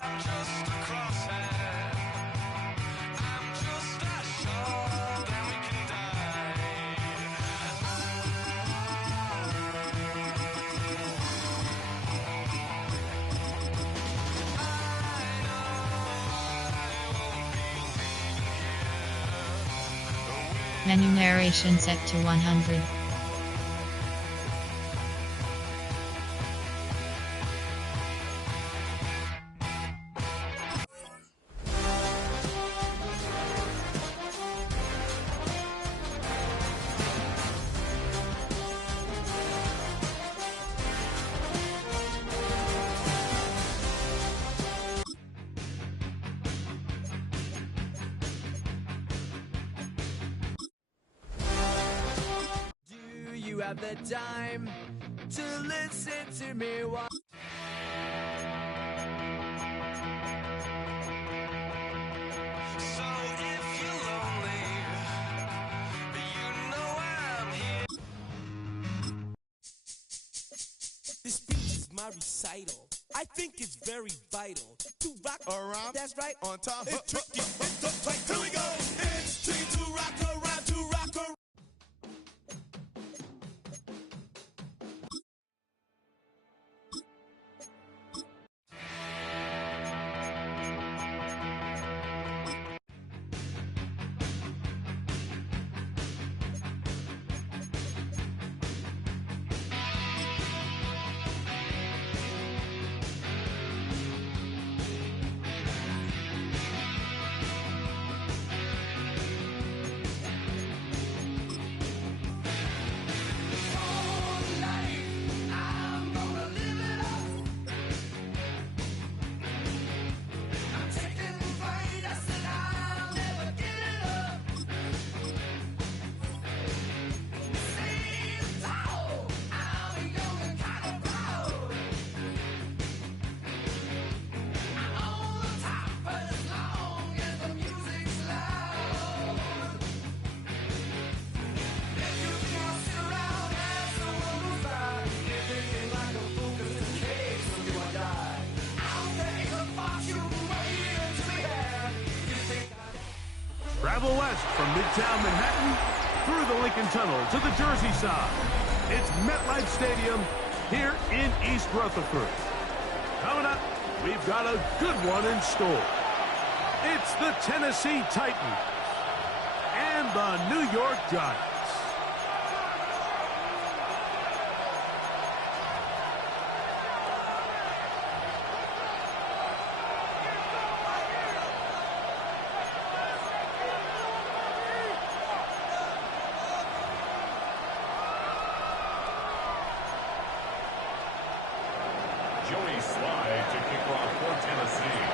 I'm just a crosshair. I'm just a shore that we can die. I know I won't be leaving here. Menu narration set to 100. Do you have the time to listen to me while So if you're lonely, you know I'm here. this speech is my recital? I think it's very vital to rock around. That's right, on time. It's tricky. It's the play. Here we go. It's tricky to rock around, to rock around. Travel west from Midtown Manhattan through the Lincoln Tunnel to the Jersey side. It's MetLife Stadium here in East Rutherford. Coming up, we've got a good one in store. It's the Tennessee Titans and the New York Giants. Joey Slide to kick off for Tennessee.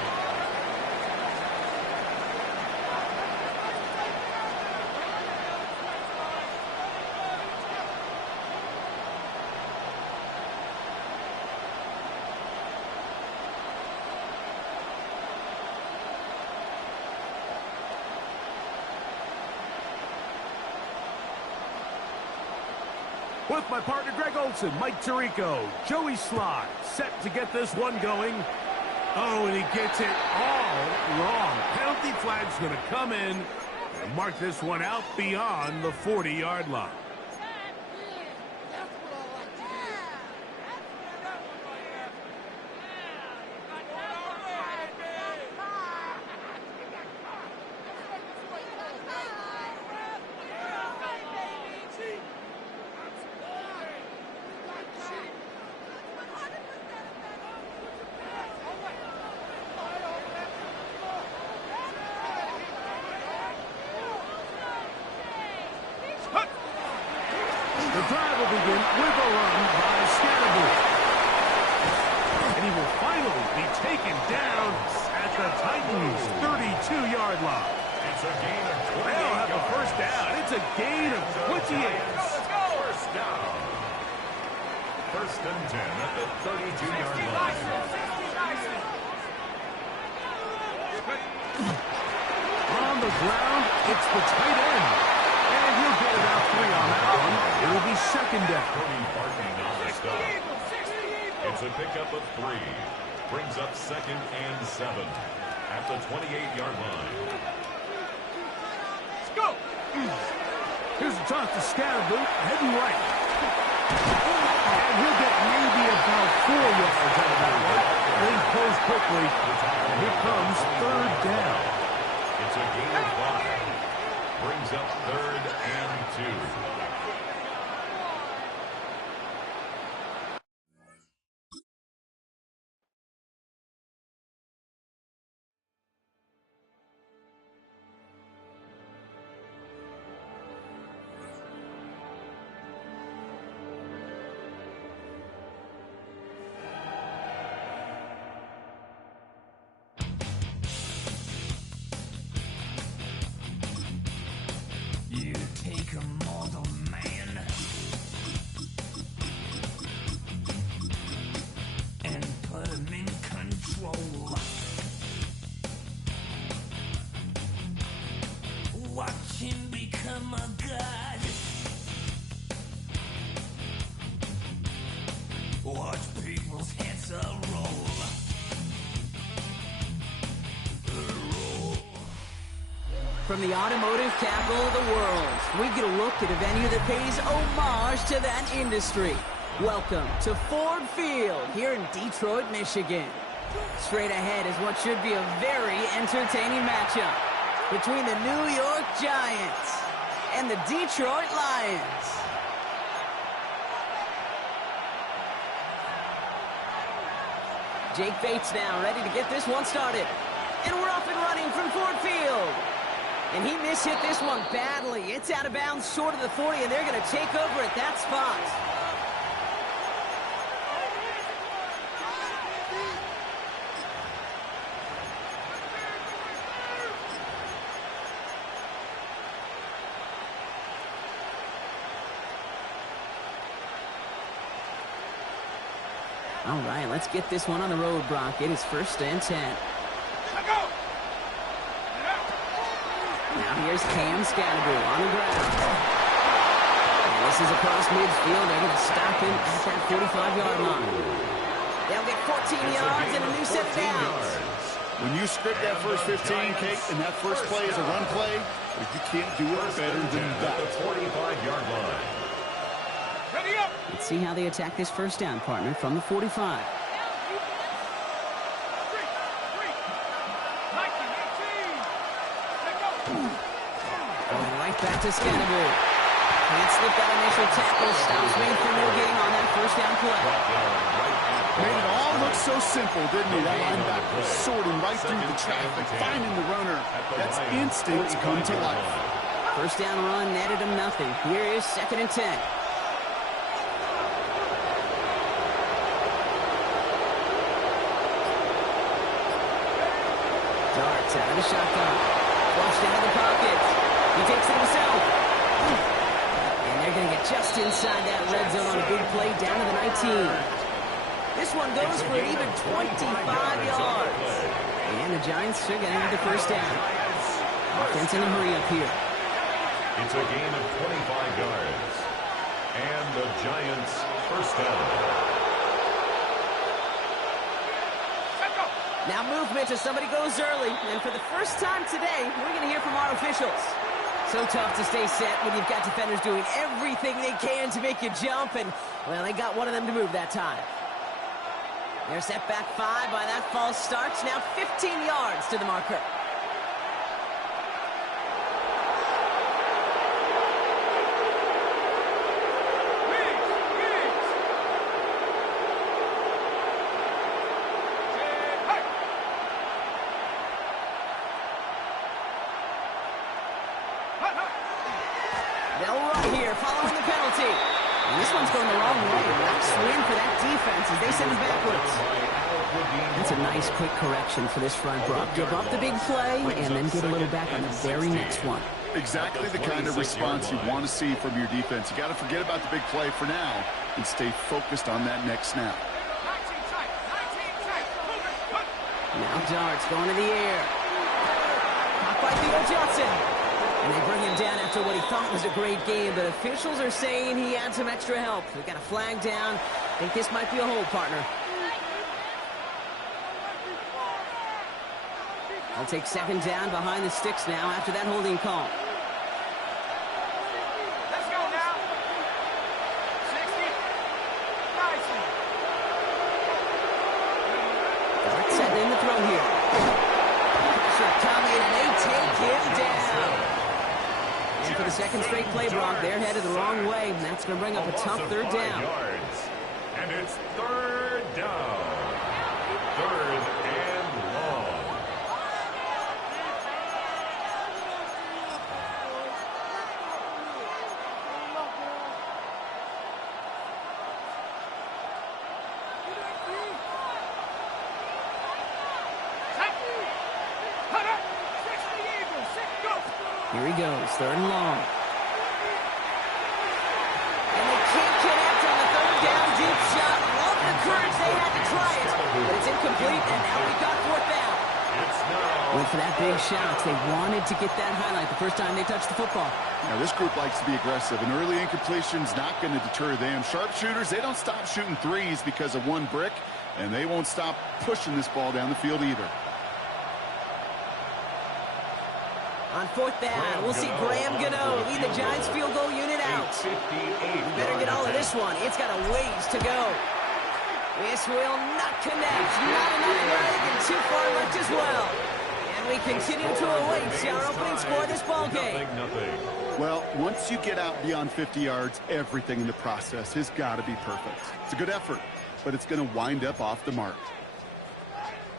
With my partner Greg Olson, Mike Tirico, Joey Slide, set to get this one going. Oh, and he gets it all wrong. Penalty flag's going to come in and mark this one out beyond the 40-yard line. The drive will begin with a run by Scattergood. And he will finally be taken down at the Titans' 32-yard line. It's a gain of 28 They'll have a yards. first down. It's a gain of 28. First down. First and 10 at the 32-yard line. On the ground, it's the tight end. And he'll get about 3 on that one. It'll be second down. Cody Barking on the stop. It's a pickup of 3. brings up 2nd and 7 at the 28-yard line. Let's go. Here's a toss to Scatterboot, heading right. And he'll get maybe about 4 yards out of that one. Then close quickly. And here comes 3rd down. It's a gain of 5. Brings up 3rd and 2. Watch him become a god. Watch people's heads roll. From the automotive capital of the world, we get a look at a venue that pays homage to that industry. Welcome to Ford Field here in Detroit, Michigan. Straight ahead is what should be a very entertaining matchup between the New York Giants and the Detroit Lions. Jake Bates now ready to get this one started. And we're off and running from Ford Field. And he mishit this one badly. It's out of bounds short of the 40, and they're going to take over at that spot. All right, let's get this one on the road, Brock. It is 1st and 10. Now here's Cam Scatterboot on the ground. And this is across midfield. They're going to stop him at that 45-yard line. They'll get 14 yards and a new set of downs. When you script that first 15, Kate, and that first play is a run play, you can't do it better than that. The 45-yard line. Let's see how they attack this first down, partner, from the 45. Going right back to Scatterboot. Can't slip that initial tackle. Stops made for no gain on that first down play. Made it all look so simple, didn't he? That linebacker sorting right through the traffic, finding the runner. That's instinct come to life. First down run netted him nothing. Here is 2nd and 10. Darts out of the shotgun. Flushed out of the pocket. He takes it himself. And they're going to get just inside that red zone on a big play down to the 19. This one goes for an even 25 yards. And the Giants are going to have the first down. Offense in a hurry up here. It's a gain of 25 yards. And the Giants first down. Now movement as somebody goes early. And for the first time today, we're going to hear from our officials. So tough to stay set when you've got defenders doing everything they can to make you jump. And, well, they got one of them to move that time. They're set back 5 by that false start. Now 15 yards to the marker. They'll run here following the penalty. And this one's going the wrong way. Nice win for that defense as they send it backwards. That's a nice quick correction for this front, Brock. Give up the big play and then get a little back on the very next one. Exactly the kind of response you want to see from your defense. You got to forget about the big play for now and stay focused on that next snap. Now Darts going to the air. Caught by Theo Johnson. And they bring him down after what he thought was a great game, but officials are saying he had some extra help. We've got a flag down. I think this might be a hold, partner. I'll take second down behind the sticks now after that holding call. Let's go now. 60. Nicely. Setting in the throw here. Pressure coming, and they take him down. And for the second straight play, Brock, they're headed the wrong way, and that's going to bring up a tough third down. Yards. And it's third down. Third and long. Here he goes, third and long. And they can't connect on the third down deep shot. Love the courage they had to try it, but it's incomplete, and now we've got fourth down. Went for that big shot. They wanted to get that highlight the first time they touched the football. Now, this group likes to be aggressive. An early incompletion's not going to deter them. Sharpshooters, they don't stop shooting threes because of one brick, and they won't stop pushing this ball down the field either. On fourth down, we'll see Graham Gano lead the Giants field goal unit out. You better get all of this one. It's got a ways to go. This will not connect. Not enough leg and too far left as well. And we continue to await our opening score of this ball game. Well, once you get out beyond 50 yards, everything in the process has got to be perfect. It's a good effort, but it's going to wind up off the mark.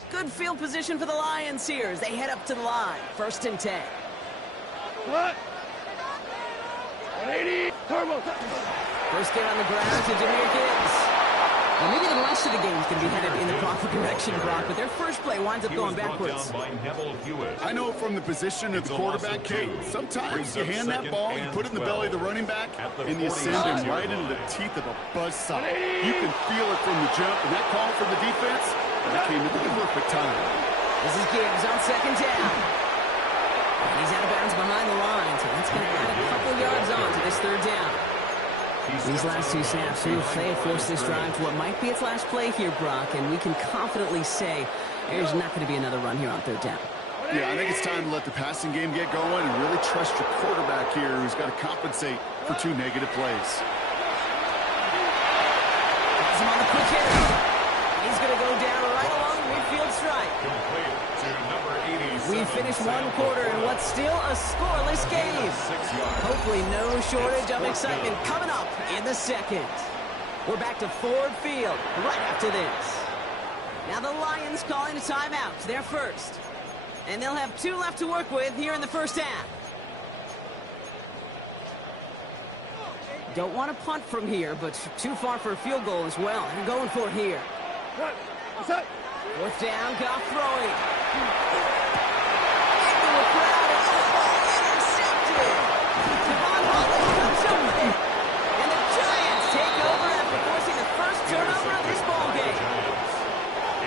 Good field position for the Lions here as they head up to the line. First and 10. What? 180. Turbo. First get on the ground to Jahmyr Gibbs. Well, maybe the rest of the game is going to be headed in the proper direction, Brock, but their first play winds up going backwards. I know from the position of the quarterback, Kate, sometimes you hand that ball, you put it in the belly of the running back, and you send him right into the teeth of a buzzsaw. You can feel it from the jump, and that call from the defense, that came at the perfect time. This is Gibbs on second down. And he's out of bounds behind the line, so that's going to add a couple yards on to this third down. These last two snaps, they force this drive to what might be its last play here, Brock, and we can confidently say there's not going to be another run here on third down. Yeah, I think it's time to let the passing game get going and really trust your quarterback here, who's got to compensate for two negative plays. Has him on the quick hit. He's going to go down right along the midfield stripe. We finished one quarter in what's still a scoreless game. Hopefully no shortage of excitement coming up in the second. We're back to Ford Field right after this. Now the Lions calling a timeout. They're first. And they'll have two left to work with here in the first half. Don't want to punt from here, but too far for a field goal as well. They're going for it here. Fourth down, Goff throwing. Into a crowd, and the ball intercepted. Devon Holland comes up with it. And the Giants take over after forcing the first turnover of this ball game.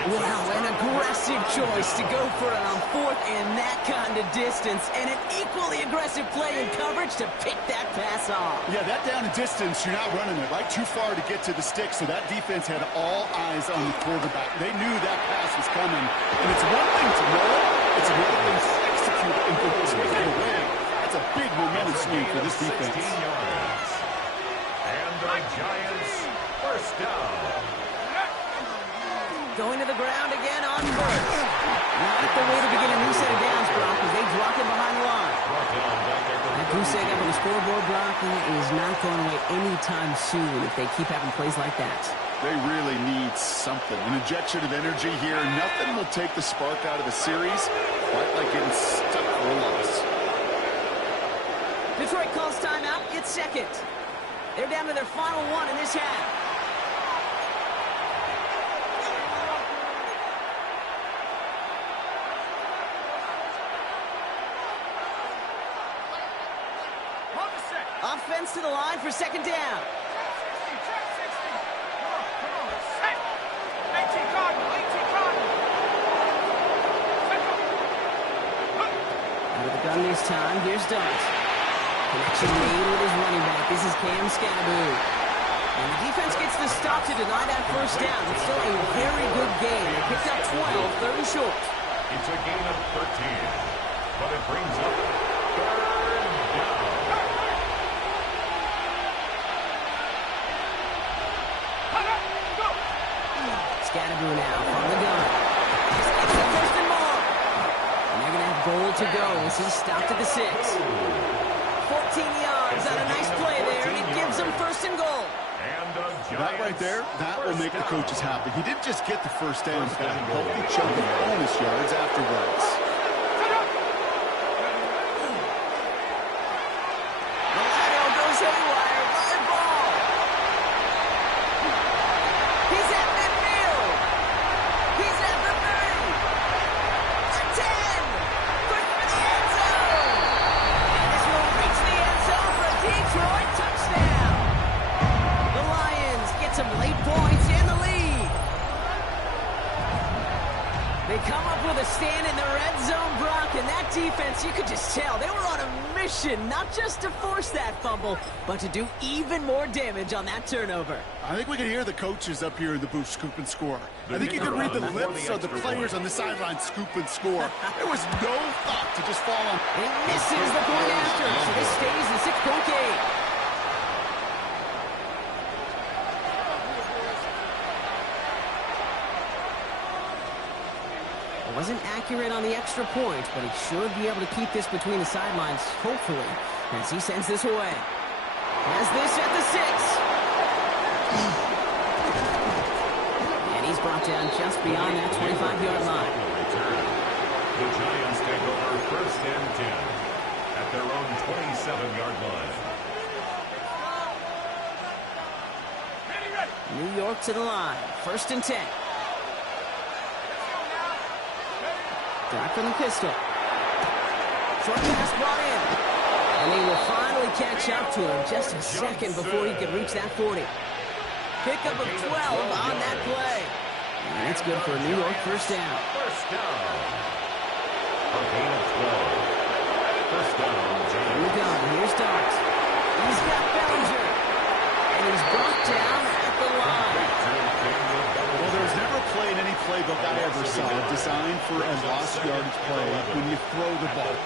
Wow, an aggressive choice to go for it on fourth and that kind of distance, and an equally aggressive play in coverage to pick that pass off. Yeah, that down and distance, you're not running it right too far to get to the stick, so that defense had all eyes on the quarterback. They knew that pass was coming, and it's one thing to know it, it's another thing to execute it and go swing it away. That's a big momentum swing for this defense. And the Giants first down. Going to the ground again on first. Not the way to begin a new set of downs, Brock, as they drop him behind the line. That goose egg up on the scoreboard, Brock, is not going away anytime soon if they keep having plays like that. They really need something. An injection of energy here. Nothing will take the spark out of the series quite like getting stuck for a loss. Detroit calls timeout. It's second. They're down to their final one in this half. Offense to the line for second down. Out of the gun this time. Here's Dart. Connection made with his running back. This is Cam Scannaboo. And the defense gets the stop to deny that first down. It's still a very good game. They picked up 12, 30 short. It's a gain of 13, but it brings up third down. Scatterboo now from the gun. Just gets the first and more. And they're going to have goal to go as he stopped at the 6. 14 yards on a nice play there, and it gives them first and goal. That right there, that will make the coaches happy. He didn't just get the first down, but got a healthy chunk of bonus yards afterwards. The lateral goes haywire. Live ball. He's at midfield. He's at the 30. The 10. Quick for the end zone. And this will reach the end zone for a Detroit touchdown. The Lions get some late points in the lead. They come up with a stand in the red zone, Brock, and that defense, you could just tell, they were on a mission, not just to force that fumble, but to do even more damage on that turnover. I think we can hear the coaches up here in the booth scoop and score. I think you can read the lips of the players on the sideline scoop and score. There was no thought to just fall on. It misses the point after, so this stays the 6-point game. Wasn't accurate on the extra point, but he should be able to keep this between the sidelines, hopefully, as he sends this away. Has this at the 6. And he's brought down just beyond that 25-yard line. The Giants take over first and 10 at their own 27-yard line. New York to the line, first and 10. Back from the pistol. Short pass brought in. And they will finally catch up to him just a second before he could reach that 40. Pickup of 12 on that play. And that's good for a New York first down. First down. A gain of 12. First down, Here we go. Here's Dart. He's got Bellinger. And he's brought down at the line. Well, there's never a play in any playbook I ever saw designed for a lost yardage play when you throw the ball.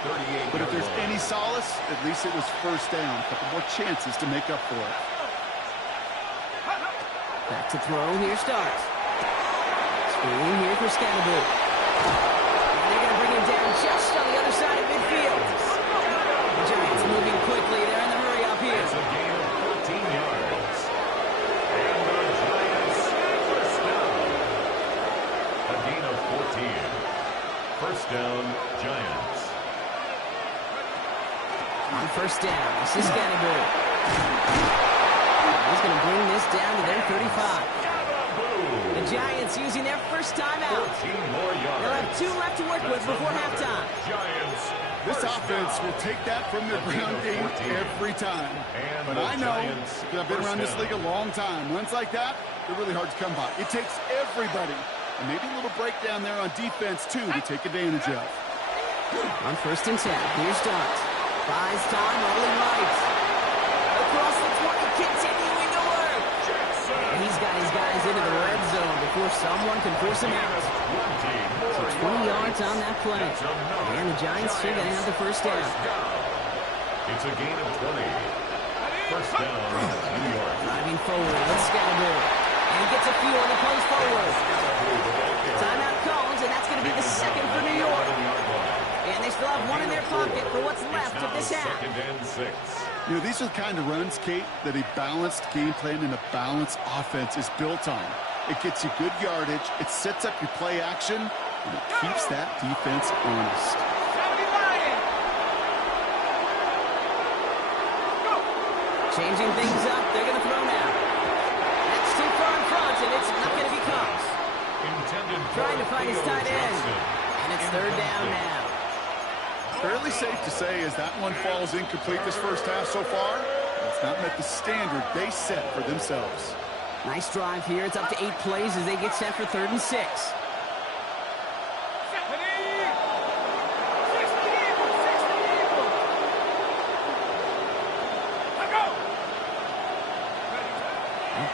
But if there's any solace, at least it was first down. A couple more chances to make up for it. Back to throw. Here starts. Screen here for Scatterboo. And they're going to bring him down just on the other side of midfield. The Giants moving quickly. They're in the hurry up here. It's a gain of 14 yards. And the Giants first down. A gain of 14. First down, Giants. On first down, this is Scatterboo. He's going to bring this down to their 35. The Giants using their first timeout. 14 more yards. They'll have 2 left to work with before halftime. Giants. This offense will take that from their ground game every time. But I know, because I've been around this league a long time, runs like that, they're really hard to come by. It takes everybody. And maybe a little breakdown there on defense, too, to take advantage of. On first and 10, here's Dart. Buys time, rolling right. Across the 20, continuing to work. And he's got his guys into the red zone before someone can force him out. So 20 yards on that play. And the Giants are going to have the first down. It's a gain of 20. First down, New York. Driving forward, let's Scatterboo. And he gets a few on the post forward. Timeout calls, and that's going to be the second for New York. And they still have 1 in their pocket for what's left of this half. Second and 6. You know, these are the kind of runs, Kate, that a balanced game plan and a balanced offense is built on. It gets you good yardage, it sets up your play action, and it keeps that defense honest. Changing things up, they're going to throw now. That's too far in front, and it's not going to be close. Trying to find his tight end, and it's third down now. Fairly safe to say as that one falls incomplete this first half so far, it's not met the standard they set for themselves. Nice drive here. It's up to 8 plays as they get set for third and 6.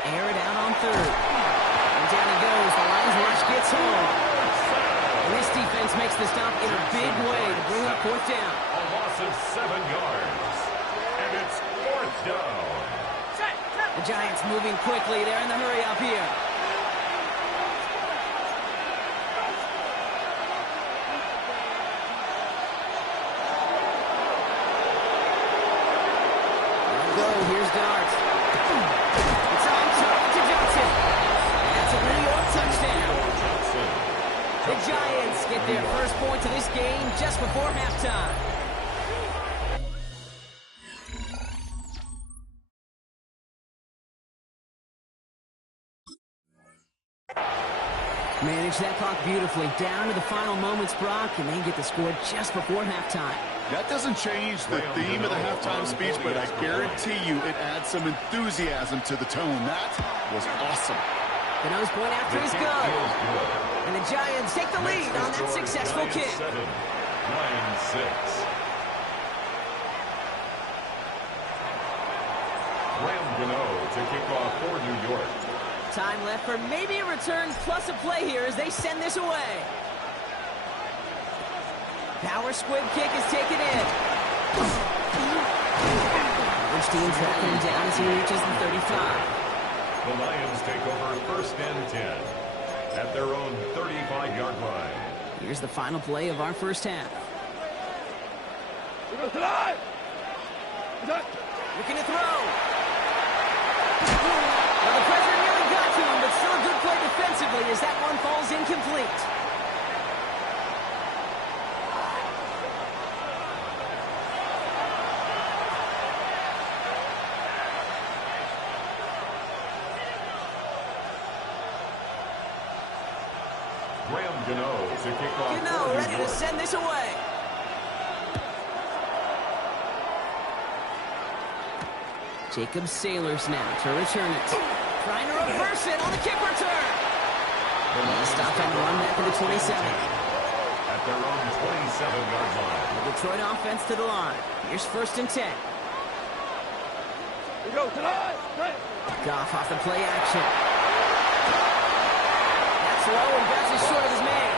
Air it out on third. And down he goes. The Lions rush gets home. And this defense defense makes the stop in a big way to bring up fourth down. A loss of 7 yards. And it's fourth down. The Giants moving quickly. They're in the hurry up here. Here's Dart. It's on target to Johnson. That's a New York touchdown. The Giants get their first points of this game just before halftime. Manage that clock beautifully. Down to the final moments, Brock, and they get the score just before halftime. That doesn't change the theme of the halftime speech, but I guarantee you it adds some enthusiasm to the tone. That was awesome. The nose point after is good. And the Giants take the lead on that successful kick. 9-6. Graham Gano to kick off for New York. Time left for maybe a return plus a play here as they send this away. Power squib kick is taken in. Which team tracking him down as he reaches the 35. The Lions take over first and 10 at their own 35-yard line. Here's the final play of our first half. Looking to throw. Well, the pressure nearly got to him, but still a good play defensively as that one falls incomplete. Graham Gano to kick off Gano for New ready to York. send this away. Jacob Sailors now to return it. Trying to reverse it on the kick return. Stop on the run back to the 27. At their own 27-yard line. The Detroit offense to the line. Here's first and 10. Goff off the play action. That's low and passes short of his man.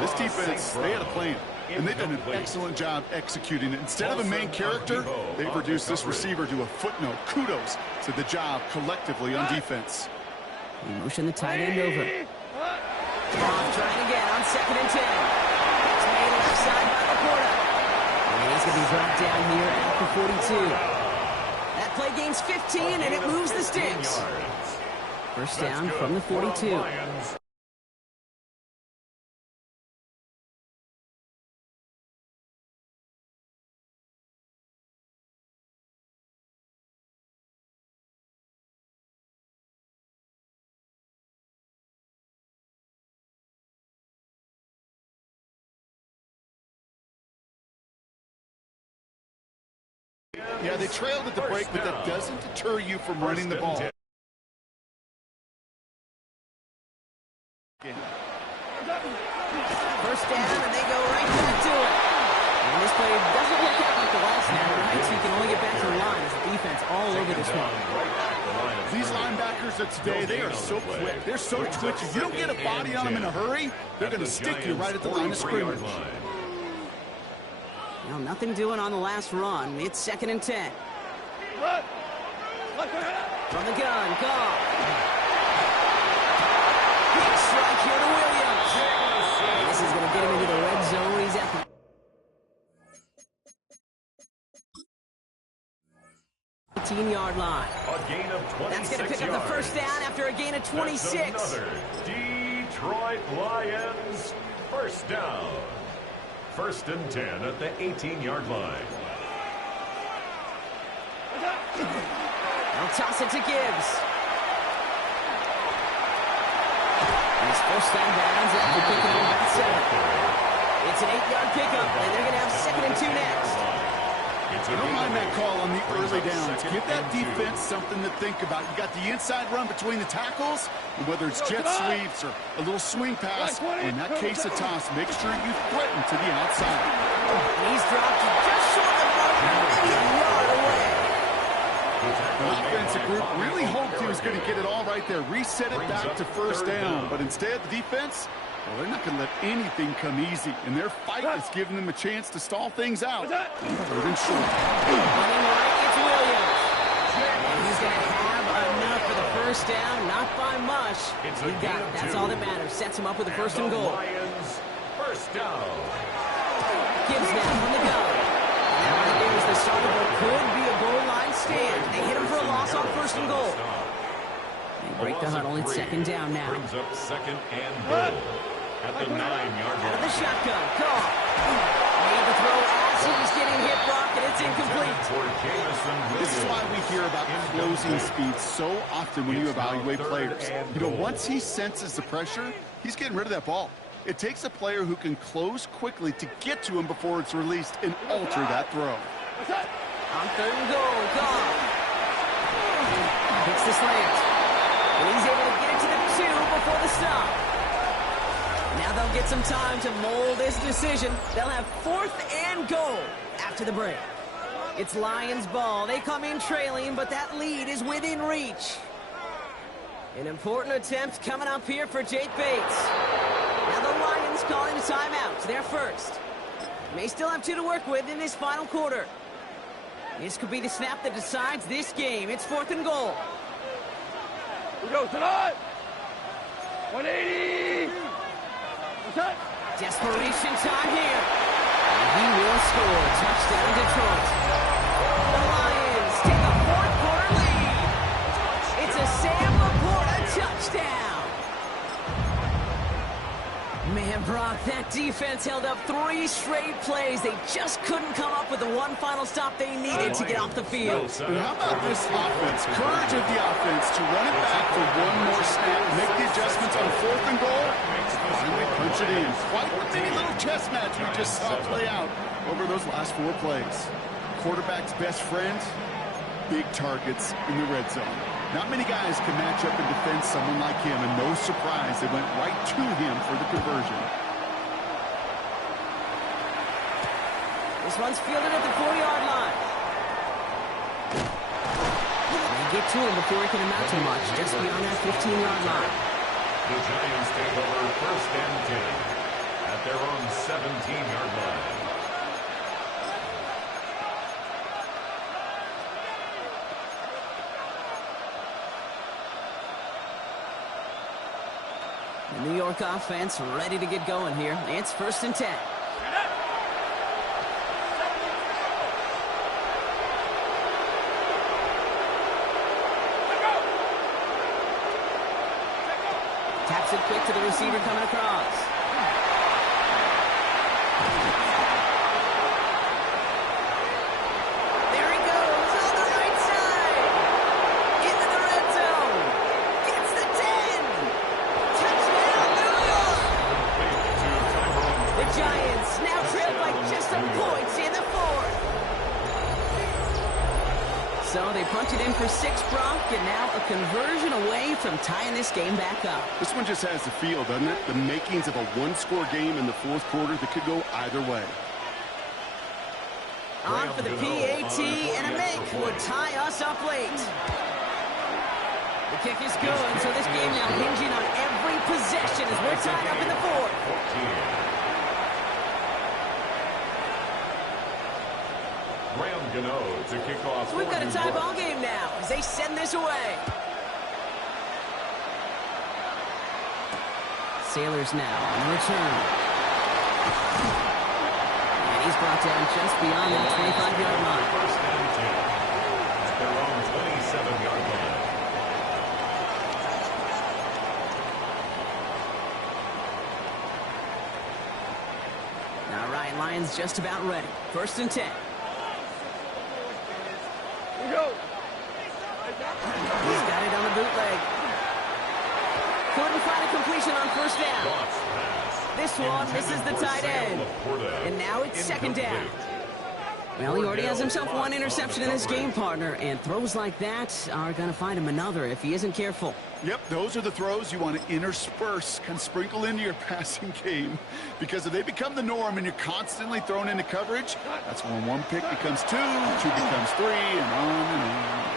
This defense, they had a plan. And they've done an excellent job executing it. Instead of a main character, they've reduced this receiver to a footnote. Kudos to the job collectively on defense. We motion the tight end over. Goff trying again on second and 10. It's made left side by Laporta. And he's going to be brought down here at the 42. That play gains 15, and it moves the sticks. First down from the 42. Yeah, they trailed at the break, but that doesn't deter you from running the ball. First down, and they go right back to it. And this play doesn't work out like the last snap, right? So you can only get back to the line as the defense all over this one. These linebackers of today, they are so quick. They're so twitchy. You don't get a body on them in a hurry, they're going to stick you right at the line of scrimmage. Well, nothing doing on the last run. It's second and 10. From the gun, Goff. Big strike here to Williams. And this is going to get him into the red zone. He's at the 18-yard line. A gain of 26 That's going to pick up the first down after a gain of 26. That's another Detroit Lions first down. First and 10 at the 18-yard line. They'll toss it to Gibbs. And his first down bounds after picking up about 7. It's an 8-yard pickup, and they're going to have second and 2 next. I don't mind that call on the early downs. Give that defense something to think about. You got the inside run between the tackles, and whether it's jet sweeps or a little swing pass, or in that case a toss, make sure you threaten to the outside. He's dropped just short of the mark, maybe a yard away. The offensive group really hoped he was going to get it all right there, reset it back to first down. But instead, the defense, Well, they're not going to let anything come easy, and their fight is giving them a chance to stall things out. Third and short. Running right, it's Williams. And he's going to have enough for the first down, not by much. He got it. That's all that matters. Sets him up with a first and goal. Lions, first down. Gibbs now from the gun. Now what it is, the start of what could be a goal line stand. They hit him for a loss on first and goal. They break the huddle. It's second down now. Brings up second and goal at the 9-yard Out of line. the shotgun. Call. Made the throw as he's getting hit, Brock, and it's incomplete. For Jamison This is why we hear about closing speed so often when you evaluate players. You know, once he senses the pressure, he's getting rid of that ball. It takes a player who can close quickly to get to him before it's released and alter that throw. On third and goal. Call. Hits the slant. And he's able to get it to the 2 before the stop. Now they'll get some time to mold this decision. They'll have 4th and goal after the break. It's Lions ball. They come in trailing, but that lead is within reach. An important attempt coming up here for Jake Bates. Now the Lions calling a timeout. They're first. May still have 2 to work with in this final quarter. This could be the snap that decides this game. It's 4th and goal. We go tonight. 180. Desperation time here. And he will score. Touchdown, Detroit. The Lions take a 4th quarter lead. It's a Sam Laporta touchdown. Man, Brock, that defense held up 3 straight plays. They just couldn't come up with the one final stop they needed to get off the field. And how about this offense? Courage of the offense to run it back for one more snap, make the adjustments on 4th and goal, finally punch it in. Quite a mini little chess match we just saw play out over those last 4 plays. Quarterback's best friend, big targets in the red zone. Not many guys can match up and defend someone like him, and no surprise, they went right to him for the conversion. This one's fielded at the 40-yard line. They get to him before he can amount to much, just beyond that 15-yard line. The Giants take over first and 10 at their own 17-yard line. The New York offense ready to get going here. It's 1st and 10. Taps it quick to the receiver coming across. There he goes on the right side. Into the red zone. Gets the 10. Touchdown, New York. The Giants now trail by just some points in the 4th. So they punch it in for 6, Brock, and now a conversion away from tying this game back up. This one just has the feel, doesn't it? The makings of a one-score game in the 4th quarter that could go either way. On for the PAT, and a make would tie us up late. The kick is good, so this game now hinging on every possession as we're tied up in the 4th. To kick off. So we've got a tie ball game now as they send this away. Sailors now on the return. And he's brought down just beyond that 25-yard line. First and 10 at their own 27-yard line. All right, Lions just about ready. 1st and 10. He's got it on the bootleg. Couldn't find a completion on first down. This one misses the tight end. And now it's second down. Well, he already has himself one interception in this game, partner, and throws like that are going to find him another if he isn't careful. Yep, those are the throws you want to intersperse, kind of sprinkle into your passing game. Because if they become the norm and you're constantly thrown into coverage, that's when one pick becomes 2, 2 becomes 3, and on and on.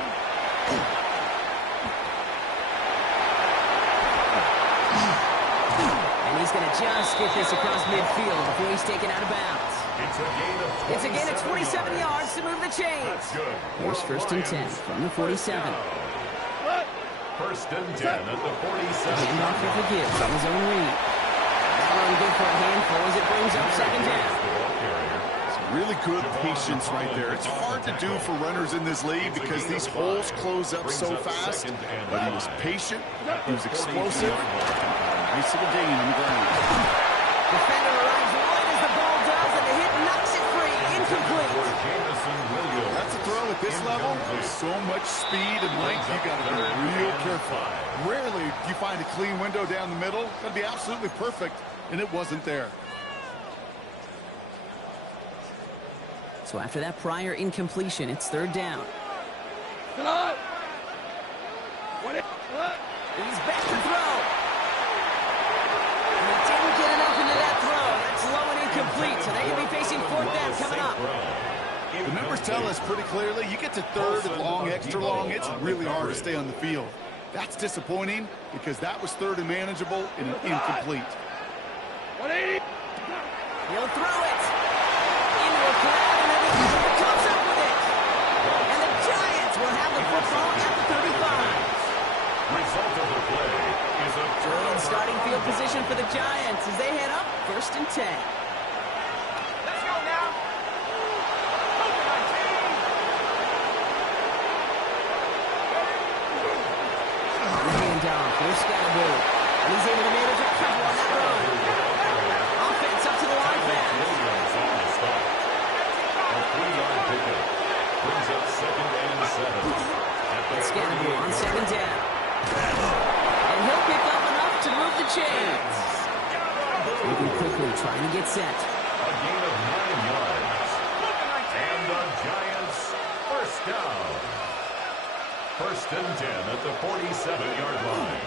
And he's going to just get this across midfield before he's taken out of bounds. It's a gain of 27 yards to move the chains. That's good. Here's first and 10 from the 47. First and 10 at the 47. Getting off if he gives on his own read. That run good for a handful as it brings up second down. Really good patience right there. It's hard to do for runners in this league because these holes close up so fast. But he was patient, he was explosive. Nice little gain on the ground. Defender arrives right as the ball does, and the hit knocks it free. Incomplete. That's a throw at this level. There's so much speed and length, you got to be real careful. Rarely do you find a clean window down the middle. Got to be absolutely perfect, and it wasn't there. So after that prior incompletion, it's third down. He's back to throw. And he didn't get enough into that throw. That's low and incomplete, so they're going to be facing fourth down coming up. The numbers tell us pretty clearly, you get to third and long, extra long, it's really hard to stay on the field. That's disappointing because that was third and manageable and an incomplete. 180. He'll throw it. Into a crowd, and then he comes up with it. And the Giants will have the football at the 35. Result of the play is a Good starting field position for the Giants as they head up first and 10. Let's go now. The handoff. Here's Scatterboo. And he's able to manage a couple on that run. Offense up to the line back. A 3-yard pickup brings up second and 7. And Scatterboo on second down. And he'll pick up enough to move the chains. Moving quickly, trying to get set. A gain of 9 yards. And the Giants first down. First and 10 at the 47-yard line.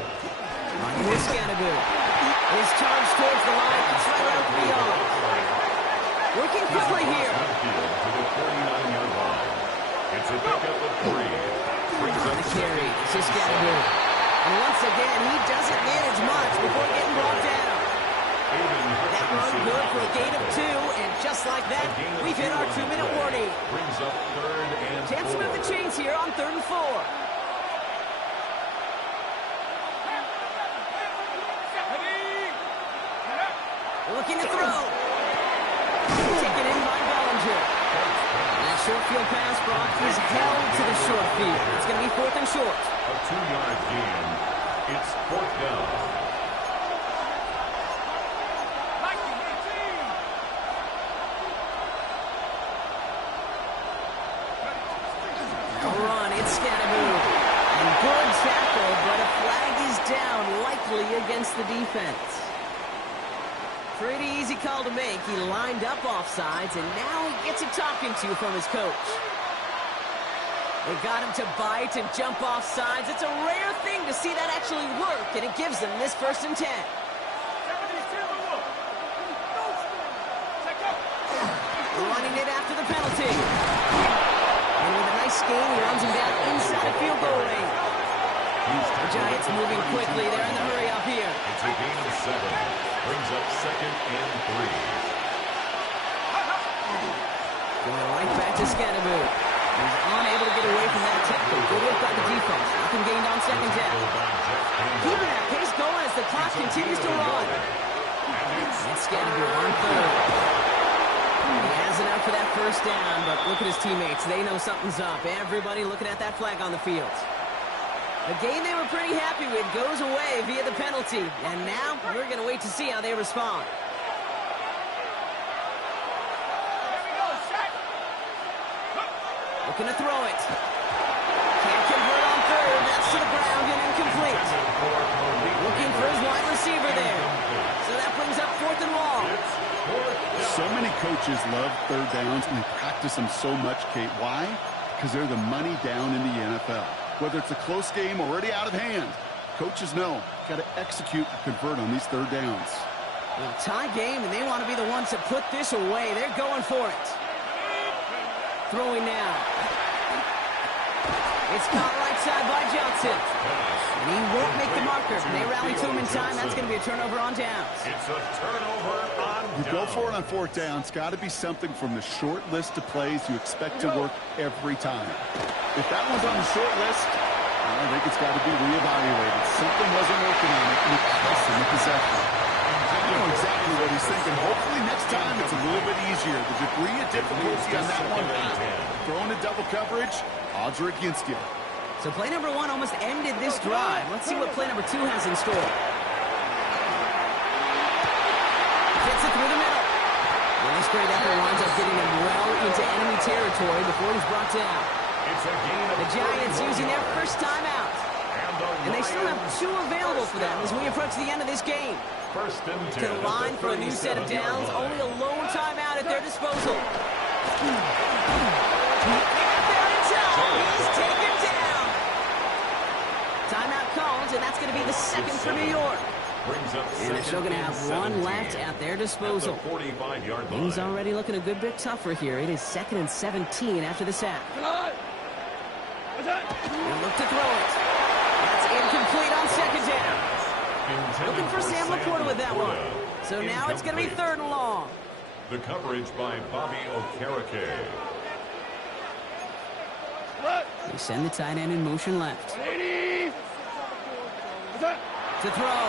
Here's Scatterboo. His charge towards the line. It's right around the field. Working quickly here. To the 49-yard line. It's a pickup of 3. Brings up The carry. This is Scatterboo. And once again, he doesn't manage much before getting brought down. That run good for a gain of 2, and just like that, we've hit our 2-minute warning. Brings up third and Chance to 4. move the chains here on 3rd and 4. Looking to throw. Taken in by Bellinger. That short field pass brought is held to the short field. It's going to be 4th and short. A 2-yard gain. It's 4th down. A run, it's Scatterboo. And good tackle, but a flag is down, likely against the defense. Pretty easy call to make. He lined up offsides, and now he gets a talking to from his coach. They got him to bite and jump off sides. It's a rare thing to see that actually work, and it gives them this first and 10. Running it after the penalty. And with a nice gain, he runs him down inside a field goal range. The Giants moving quickly. They're in the hurry up here. It's a gain of 7. Brings up second and 3. Going right back to Scatterboo. He's unable to get away from that tackle. Good work by the defense. Nothing gained on second down. Keeping that pace going as the clock continues to run. And Scatterboo on 3rd. He has it out for that first down, but look at his teammates. They know something's up. Everybody looking at that flag on the field. The game they were pretty happy with goes away via the penalty. And now we're going to wait to see how they respond. Looking to throw it. Can't convert on 3rd. That's to the ground and incomplete. Looking for his wide receiver there. So that brings up 4th and long. So many coaches love third downs, and they practice them so much, Kate. Why? Because they're the money down in the NFL. Whether it's a close game already out of hand, coaches know got to execute and convert on these third downs. Well, tie game, and they want to be the ones to put this away. They're going for it. Throwing now. It's caught right side by Johnson. And he won't make the marker. If they rally to him in time, that's going to be a turnover on downs. It's a turnover on You go downs. for it on fourth down. It's got to be something from the short list of plays you expect to work every time. If that one's on the short list, I think it's got to be reevaluated. Something wasn't working on it, and it cost him the possession. I know exactly what he's thinking. Hopefully next time it's a little bit easier. The degree of difficulty on that one, throwing a double coverage, odds are against you. So play number 1 almost ended this drive. Let's see what play number 2 has in store. Gets it through the middle. And this great effort winds up getting him well into enemy territory before he's brought down. It's a gain of The Giants 31 using their yards. first timeout. And they still have 2 available for them as we approach the end of this game. First and To 10 the line for a new set of downs, only a lone timeout at their disposal. Get there in time. He's taken down. Timeout called, and that's going to be the second for New York. Brings up And they're still going to have one 17 left at their disposal. At the 45-yard line. Things already looking a good bit tougher here. It is 2nd and 17 after the sack. And look to throw it. That's incomplete on second down. Looking for Sam Laporta with that one. So now it's going to be 3rd and long. The coverage by Bobby Okereke. They send the tight end in motion left. To throw.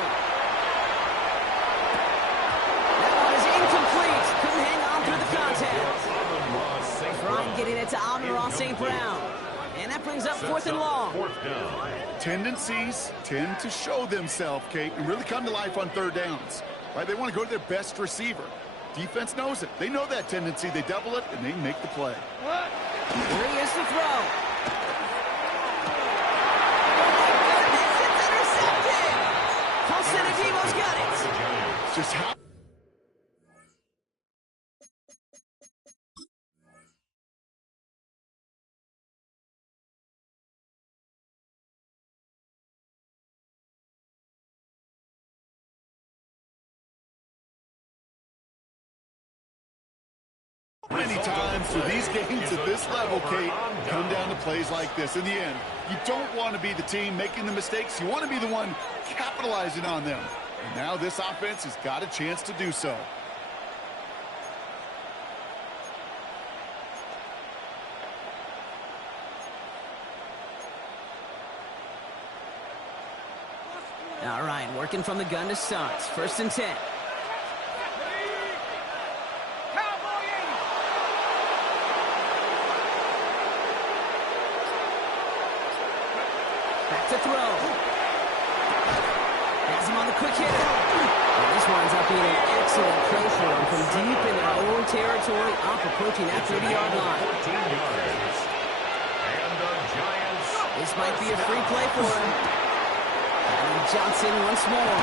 That one is incomplete. Couldn't hang on through the contact. Trying getting it to Amon-Ra St. Brown. And that brings up 4th and long. Tendencies tend to show themselves, Kate, and really come to life on 3rd downs. Right? They want to go to their best receiver. Defense knows it. They know that tendency. They double it, and they make the play. Here he is to throw. Debo's got it. Just how... Many times do these games at this level, Kate, come down to plays like this. In the end, you don't want to be the team making the mistakes. You want to be the one capitalizing on them. And now this offense has got a chance to do so. All right, working from the gun to start. 1st and 10. Back to throw. Has him on the quick hitter. And this winds up being an excellent play for him from deep in their own territory, up approaching that 30-yard line. 14 yards. And the Giants. This might be a free play for him. And Johnson once more.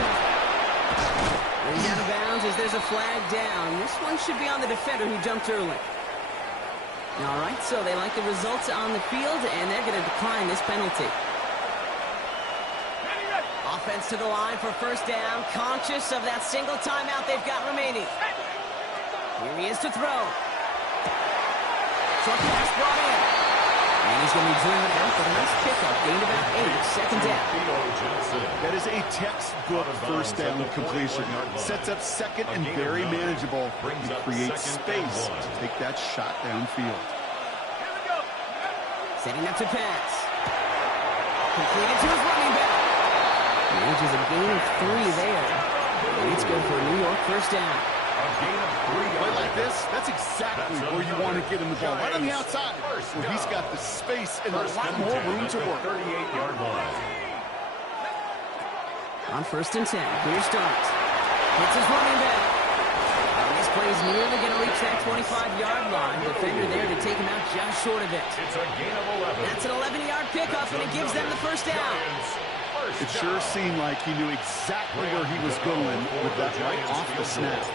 He's out of bounds as there's a flag down. This one should be on the defender who jumped early. All right, so they like the results on the field, and they're going to decline this penalty. Offense to the line for 1st down, conscious of that single timeout they've got remaining. Here he is to throw. Short pass brought in. And he's going to be driven out, but a nice pickup. Gained about 8, 2nd down. That is a textbook 1st down completion. Sets up 2nd and very manageable and creates space to take that shot downfield. Setting up to pass. Completed to his running back. Which is a gain of 3 there. And it's good for a New York 1st down. A gain of 3 Play yards. like this, that's exactly where you want to get him the ball. Right on the outside, where he's got the space and a lot more room to work. 38-yard line. On 1st and 10, here's Starks. Hits his running back. And this play is nearly going to reach that 25-yard line. Defender there to take him out just short of it. It's a gain of 11. That's an 11-yard pickup, and it gives them the 1st down. It sure seemed like he knew exactly where he was going with that right off the snap.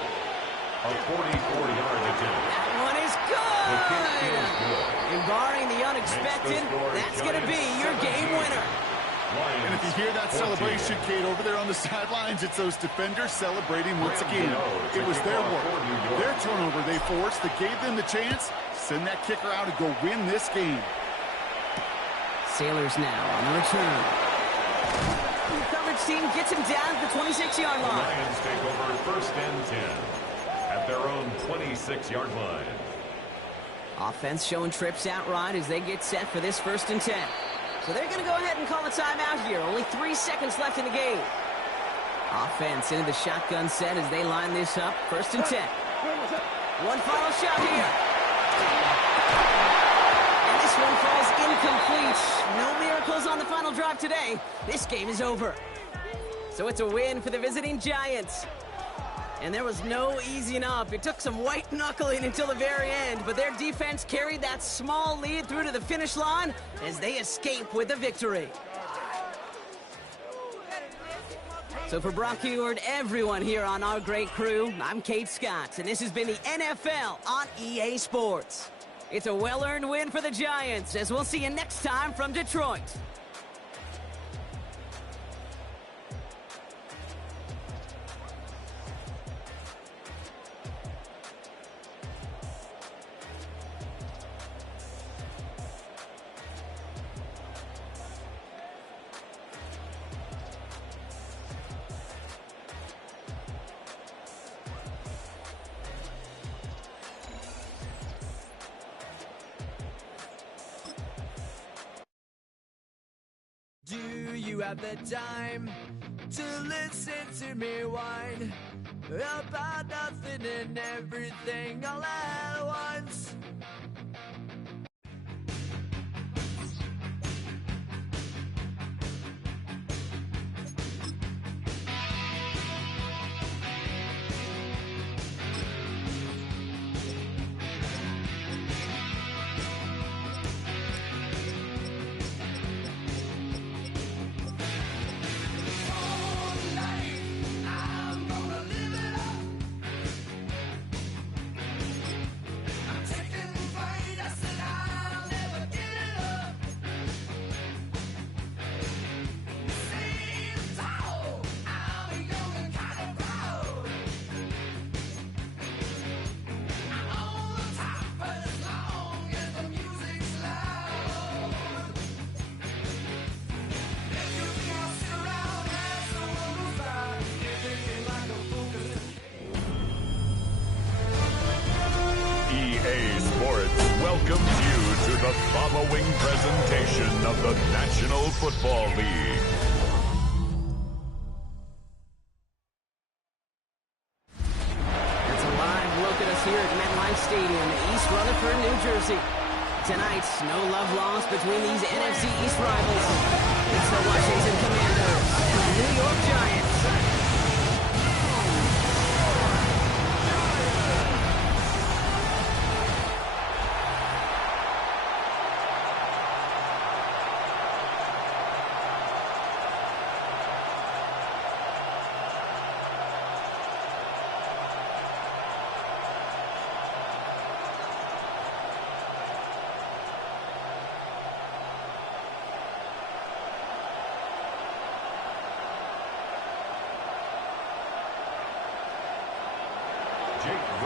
A 44-yard attempt. That one is The kick good. is good. And barring the unexpected, that's going to be your game winner. And if you hear that celebration, Kate, over there on the sidelines, it's those defenders celebrating once again. It was their work, their turnover they forced that gave them the chance to send that kicker out and go win this game. Sailors now on the return. The coverage team gets him down at the 26-yard The line. Lions take over 1st and 10 at their own 26-yard line. Offense showing trips out right as they get set for this 1st and 10. So they're going to go ahead and call a timeout here. Only 3 seconds left in the game. Offense into the shotgun set as they line this up. 1st and 10. One final shot here. And this one falls incomplete. No miracles on the final drive today. This game is over. So it's a win for the visiting Giants. And there was no easing up. It took some white knuckling until the very end, but their defense carried that small lead through to the finish line as they escape with a victory. So for Brock Heward, everyone here on our great crew, I'm Kate Scott, and this has been the NFL on EA Sports. It's a well-earned win for the Giants, as we'll see you next time from Detroit. Do you have the time to listen to me whine about nothing and everything all at once? EA Sports welcomes you to the following presentation of the National Football League. That's a live look at us here at MetLife Stadium in East Rutherford, New Jersey. Tonight, no love lost between these NFC East rivals. It's the Washington Commanders and the New York Giants.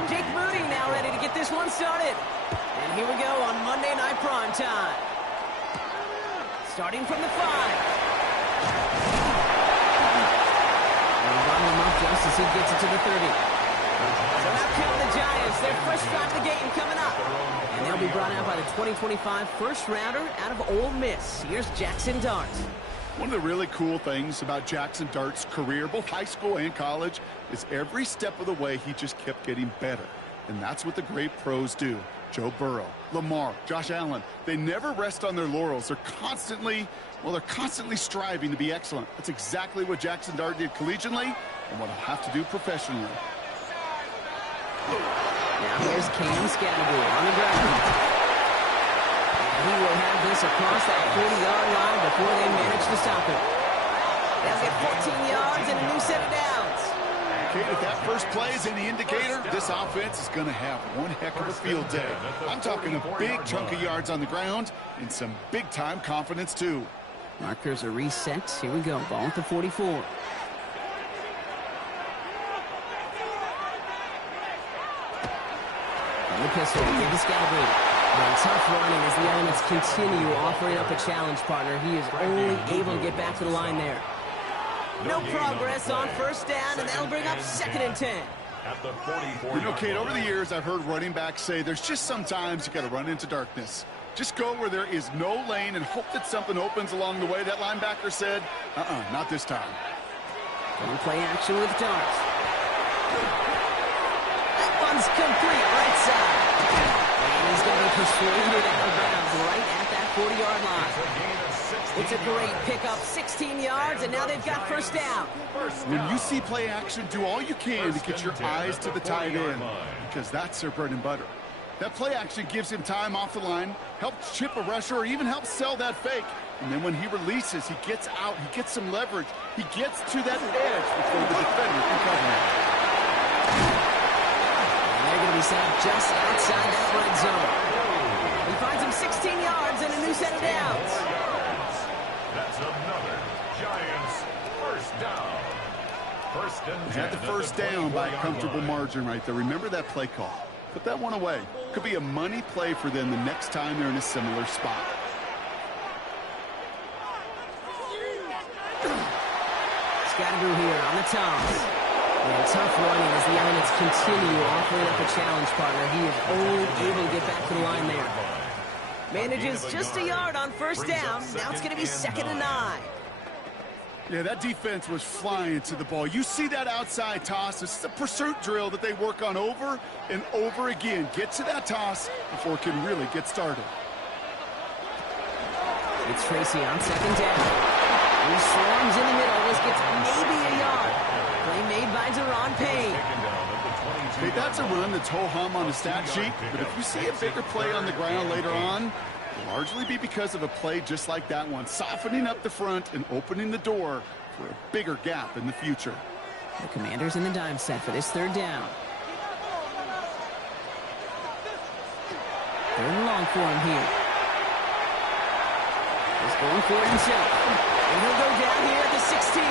Jake Moody now ready to get this one started. And here we go on Monday Night Prime Time. Starting from the 5. And bottom him up just as he gets it to the 30. So now come the Giants. Their first drive of the game coming up. And they'll be brought out by the 2025 first rounder out of Ole Miss. Here's Jackson Dart. One of the really cool things about Jackson Dart's career, both high school and college, is every step of the way he just kept getting better. And that's what the great pros do. Joe Burrow, Lamar, Josh Allen, they never rest on their laurels. They're constantly striving to be excellent. That's exactly what Jackson Dart did collegiately and what he'll have to do professionally. Now here's Cam Scattergood on the ground. He will have this across that 40-yard line before they manage to stop him. They'll get 14 yards and a new set of downs. Kate, if that first play is any indicator, this offense is going to have one heck of a field day. I'm talking a big chunk of yards on the ground and some big-time confidence, too. Markers are reset. Here we go. Ball at the 44. And the pistol. Give the Scattergood. And tough running as the elements continue offering up a challenge partner. He is only able to get back to the line there. No progress on first down, and that'll bring up 2nd and 10. At the 44. You know, Kate, over the years, I've heard running backs say there's just sometimes you got to run into darkness. Just go where there is no lane and hope that something opens along the way. That linebacker said, not this time. Going to play action with Dart. That one's complete right side. And he's going to be persuaded out of bounds right at that 40-yard line. It's a great pickup, 16 yards, and now they've got first down. When you see play action, do all you can to get your eyes to the tight end, because that's their bread and butter. That play action gives him time off the line, helps chip a rusher, or even helps sell that fake. And then when he releases, he gets out, he gets some leverage. He gets to that edge before the defender can cover him. And they're going to be set up just outside that red zone. He finds him 16 yards and a new set of downs. That's another Giants first down. First and 10. Had the first down by a comfortable margin right there. Remember that play call. Put that one away. Could be a money play for them the next time they're in a similar spot. Scatterboo here on the toss. And tough running as the elements continue offering up a challenge partner. He is only able to get back to the line there. Manages just a yard on first down. Now it's going to be 2nd and 9. Yeah, that defense was flying to the ball. You see that outside toss. This is a pursuit drill that they work on over and over again. Get to that toss before it can really get started. It's Tracy on 2nd down. He swarms in the middle. This gets maybe a yard. Play made by Deron Payne. Okay, that's a run that's ho-hum on the stat sheet, but if you see a bigger play on the ground later on, it'll largely be because of a play just like that one, softening up the front and opening the door for a bigger gap in the future. The Commanders in the dime set for this 3rd down. 3rd and long for him here. He's going for it himself. And he'll go down here at the 16.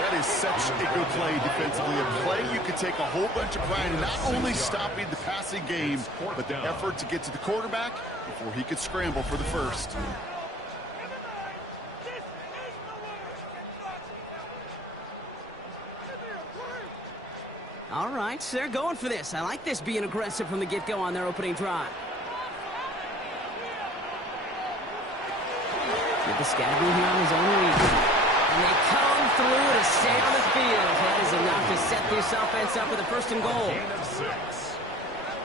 That is such a good play defensively. A play you could take a whole bunch of pride in, not only stopping the passing game, but the effort to get to the quarterback before he could scramble for the first. All right, so they're going for this. I like this being aggressive from the get-go on their opening drive. With the Scatterboo here on his own read. And they come through to stay on the field. That is enough to set this offense up with a 1st and goal. Gain of 6.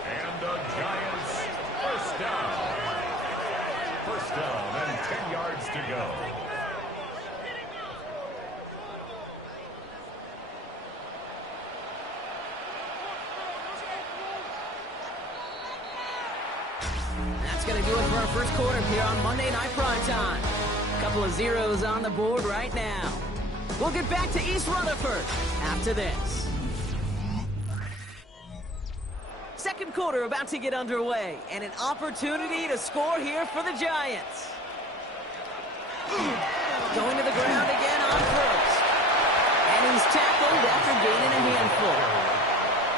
And the Giants first down. First down and 10 yards to go. That's going to do it for our first quarter here on Monday Night Primetime. Couple of zeros on the board right now. We'll get back to East Rutherford after this. 2nd quarter about to get underway, and an opportunity to score here for the Giants. Going to the ground again on first. And he's tackled after gaining a handful.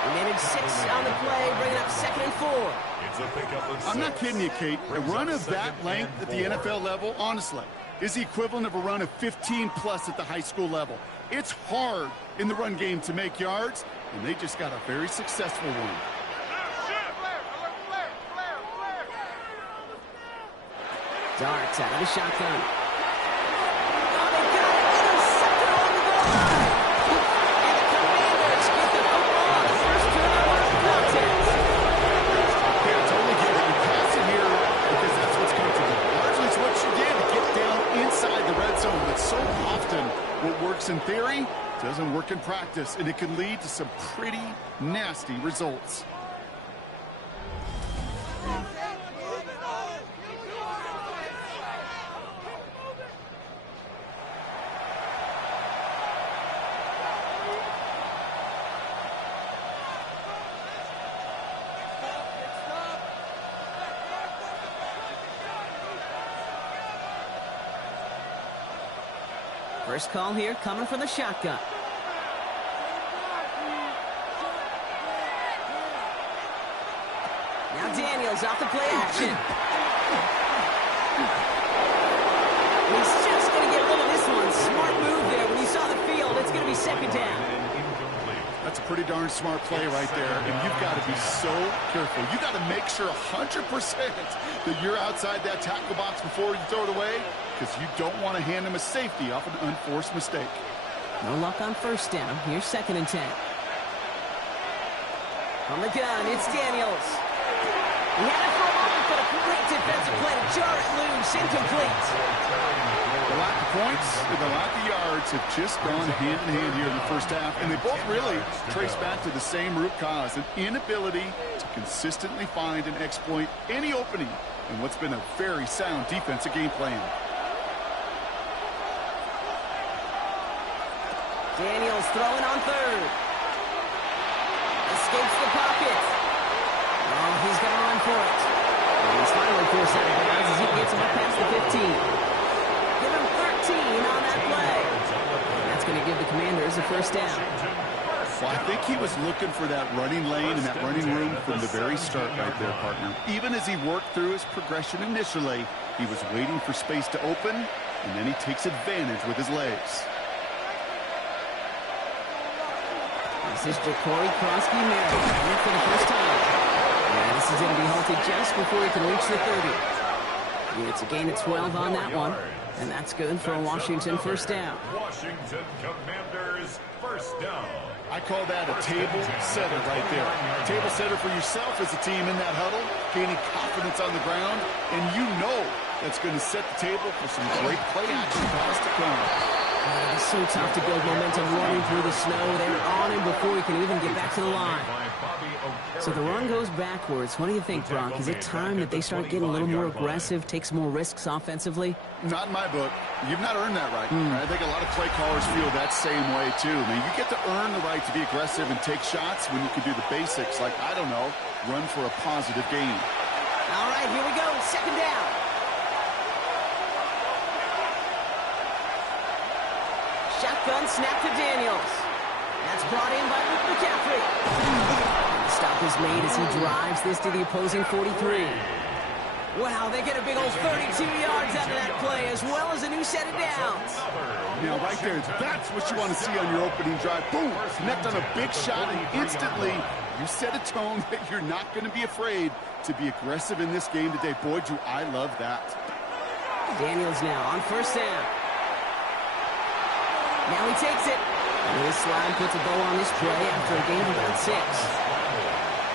He managed 6 on the play, bringing up 2nd and 4. It's a pickup of 6. I'm not kidding you, Kate. A run of that length at the NFL level, honestly, is the equivalent of a run of 15-plus at the high school level. It's hard in the run game to make yards, and they just got a very successful one. Darts out of the shotgun. Oh, they got it! Intercepted on the goal line! And the Commanders get the football on the first turnover of the contest. Yeah, totally get it. You pass it here because that's what's comfortable. Largely it's what you did to get down inside the red zone. But so often what works in theory doesn't work in practice, and it can lead to some pretty nasty results. First call here coming from the shotgun. Now Daniels off the play action. He's just going to get rid of this one. Smart move there. When he saw the field, it's going to be second down. That's a pretty darn smart play right there, and you've got to be so careful. You've got to make sure 100% that you're outside that tackle box before you throw it away, because you don't want to hand him a safety off an unforced mistake. No luck on first down. Here's 2nd and 10. On the gun, it's Daniels. He had it for a moment, but a great defensive play to jar it loose, incomplete. The lack of points and the lack of yards have just gone hand in hand here in the first half, and they both really trace back to the same root cause, an inability to consistently find and exploit any opening in what's been a very sound defensive game plan. Daniels throwing on 3rd. Escapes the pocket. Oh, he's going to run for it. And he's finally forced out of bounds as he gets him up past the 15. Give him 13 on that play. That's going to give the Commanders a first down. Well, I think he was looking for that running lane and that running room from the very start right there, partner. Even as he worked through his progression initially, he was waiting for space to open, and then he takes advantage with his legs. This is Jacory Krosky-Merritt running for the first time. And this is going to be halted just before he can reach the 30. It's a gain of 12 on that one. And that's good for a Washington first down. Washington Commanders first down. I call that a table setter right there. Table setter for yourself as a team in that huddle, gaining confidence on the ground, and you know that's going to set the table for some great play action pass to come. It's so tough to build momentum running through the snow. They're on him before he can even get back to the line. So the run goes backwards. What do you think, Brock? Is it time that they start getting a little more aggressive, take some more risks offensively? Not in my book. You've not earned that right. I think a lot of play callers feel that same way, too. I mean, you get to earn the right to be aggressive and take shots when you can do the basics, like, I don't know, run for a positive gain. All right, here we go. Second down. Shotgun snap to Daniels. That's brought in by Luke McCaffrey. The stop is made as he drives this to the opposing 43. Wow, they get a big old 32 yards out of that play, as well as a new set of downs. Now, right there, that's what you want to see on your opening drive. Boom! Connect on a big shot, and instantly you set a tone that you're not going to be afraid to be aggressive in this game today. Boy, do I love that. Daniels now on first down. Now he takes it. And this slide puts a bow on this play after a gain of about 6.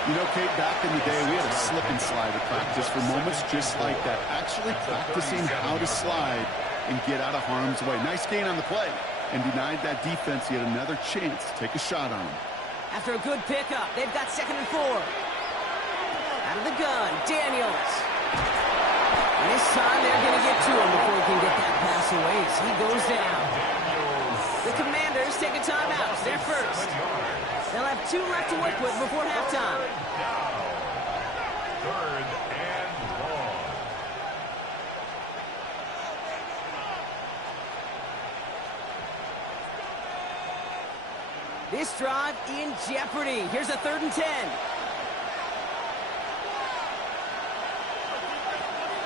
You know, Kate, back in the day, we had a slip and slide at practice for moments just like that. Actually practicing how to slide and get out of harm's way. Nice gain on the play, and denied that defense yet another chance to take a shot on him. After a good pickup, they've got 2nd and 4. Out of the gun, Daniels. And this time they're going to get to him before he can get that pass away. So he goes down. The Commanders take a timeout. They're first. They'll have 2 left to work with before halftime. Third and long. This drive in jeopardy. Here's a 3rd and 10.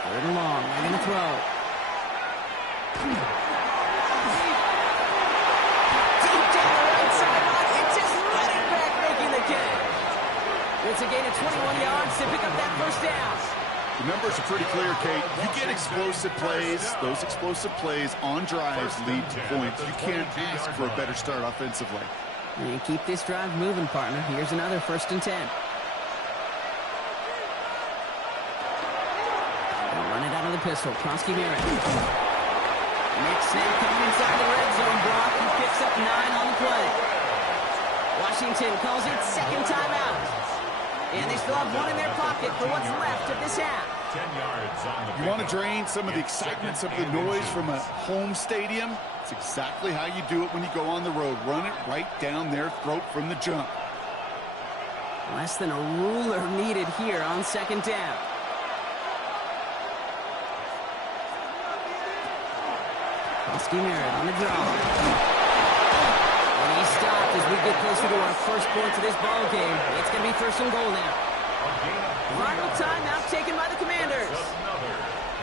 3rd and long. They're going to throw. Deep down the right sideline. It's his running back making the catch. It's a gain of 21 yards to pick up that first down. The numbers are pretty clear, Kate. You get explosive plays. Those explosive plays on drives lead to points. You can't ask for a better start offensively. And keep this drive moving, partner. Here's another 1st and 10. They'll run it out of the pistol. Krosky-Merritt. Next snap coming inside the red zone block. He picks up 9 on the play. Washington calls it 2nd timeout. And they still have 1 in their pocket for what's left of this half. 10 yards on the You want to drain some of the excitement, some of the noise from a home stadium? It's exactly how you do it when you go on the road. Run it right down their throat from the jump. Less than a ruler needed here on 2nd down. Krosky-Merritt on the draw. And he's stopped as we get closer to our first point to this ball game. It's going to be 1st and goal now. A gain of Final timeout taken by the Commanders.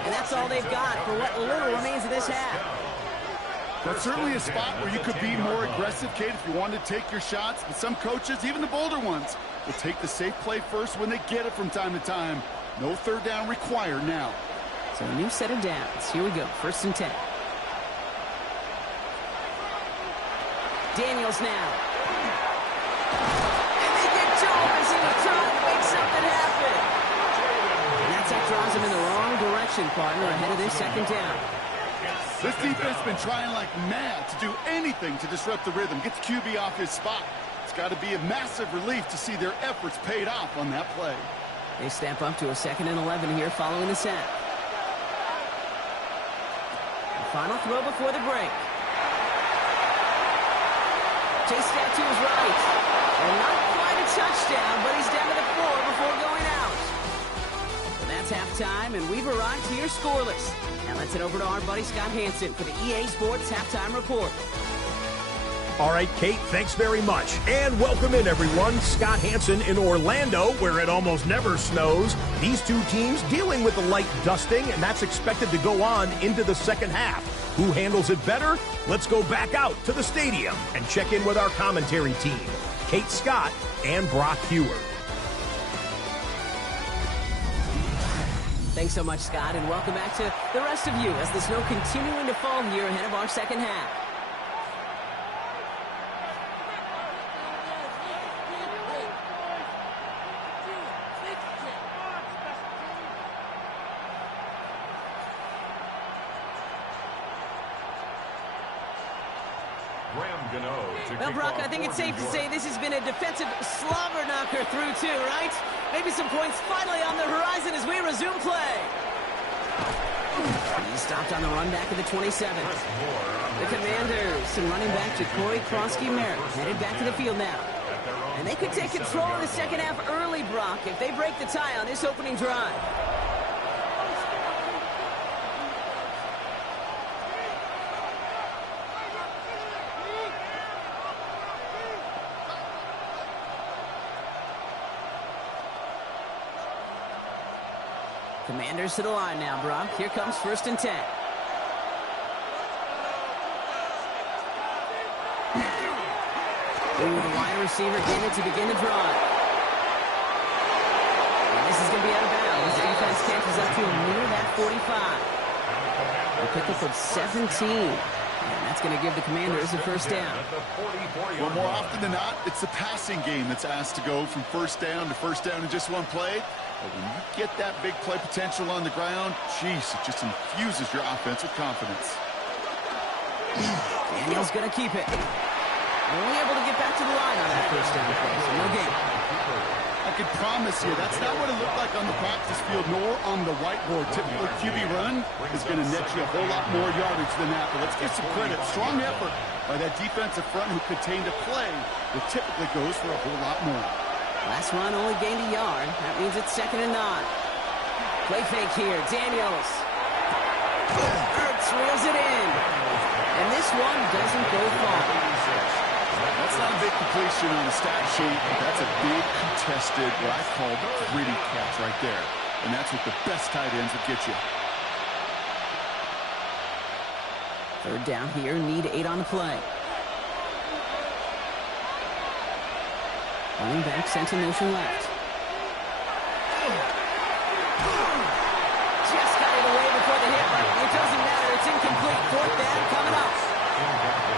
And that's all they've got for what little remains of this half. That's certainly a spot where you could be more aggressive, Kate, if you wanted to take your shots. But some coaches, even the bolder ones, will take the safe play first when they get it from time to time. No third down required now. So a new set of downs. Here we go. 1st and 10. Daniels now. And they get to him as he was trying to make something happen. And that's what draws him in the wrong direction, partner, ahead of this 2nd down. This defense has been trying like mad to do anything to disrupt the rhythm, get the QB off his spot. It's got to be a massive relief to see their efforts paid off on that play. They step up to a 2nd and 11 here following the sack. The final throw before the break. Chase that to his right. And not quite a touchdown, but he's down to the 4 before going out. So that's halftime, and we've arrived here scoreless. Now let's head over to our buddy Scott Hansen for the EA Sports Halftime Report. All right, Kate, thanks very much. And welcome in, everyone. Scott Hansen in Orlando, where it almost never snows. These two teams dealing with a light dusting, and that's expected to go on into the second half. Who handles it better? Let's go back out to the stadium and check in with our commentary team, Kate Scott and Brock Hewer. Thanks so much, Scott, and welcome back to the rest of you as the snow continuing to fall here ahead of our second half. Well, Brock, I think it's safe to say this has been a defensive slobber knocker through two, right? Maybe some points finally on the horizon as we resume play. He stopped on the run back of the 27. The Commanders and running back Ja'Cory Krosky-Merritt headed back to the field now. And they could take control of the second half early, Brock, if they break the tie on this opening drive. Commanders to the line now, Brock. Here comes 1st and 10. Ooh, the wide receiver getting it to begin the drive. And this is going to be out of bounds. Defense catches up to him near that 45. A pickup of 17. And that's going to give the Commanders a 1st down. Well, more often than not, it's the passing game that's asked to go from 1st down to 1st down in just one play. But when you get that big play potential on the ground, geez, it just infuses your offense with confidence. Daniels going to keep it. Only able to get back to the line on that 1st down play, so no gain. I can promise you that's not what it looked like on the practice field nor on the whiteboard. Typical QB run is going to net you a whole lot more yardage than that. But let's give some credit. Strong effort by that defensive front who contained a play that typically goes for a whole lot more. Last run only gained a yard. That means it's 2nd and 9. Play fake here. Daniels. Ertz reels it in. And this one doesn't go far. That's not a big completion on the stat sheet, but that's a big contested, what I call gritty catch right there. And that's what the best tight ends will get you. 3rd down here. Need 8 on the play. Running back sent in motion left. Just got it away before the hit, but it doesn't matter. It's incomplete. 4th down coming up.